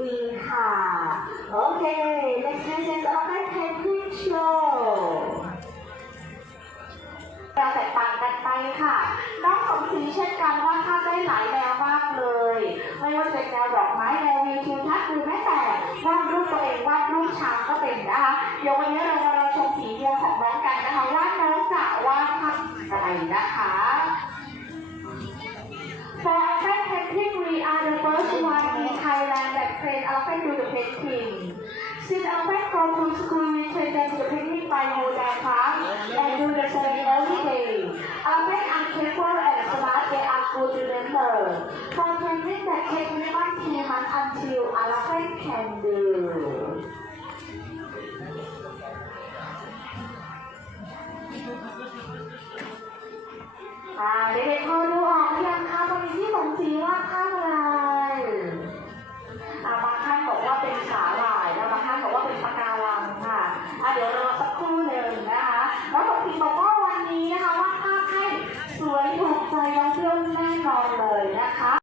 มีค่ะ โอเค next sentence elephant painting show เราแตกต่างกันไปค่ะ น้องสมศรีเช่นกันว่าดภาได้หลายแนวมากเลย ไม่ว่าจะเป็นแนวดอกไม้แนววิวทิวทัศน์หรือแม้แต่วาดรูปตัวเองวาดรูปช้างก็เป็นนะคะเดี๋ยววันนี้เรามาเราชมสีเดียวของน้องกันนะคะว่าน้องจะวาดภาพอะไรนะคะ trade alpha to the painting. Since elephant go to school, we train them to the painting by whole their class and do the same every day. Elephant are careful and smart, they are good remember. For training that take minimum three months until elephant can do. อ่าเด็กๆพอดู องเพื่อนแน่นอนเลยนะคะ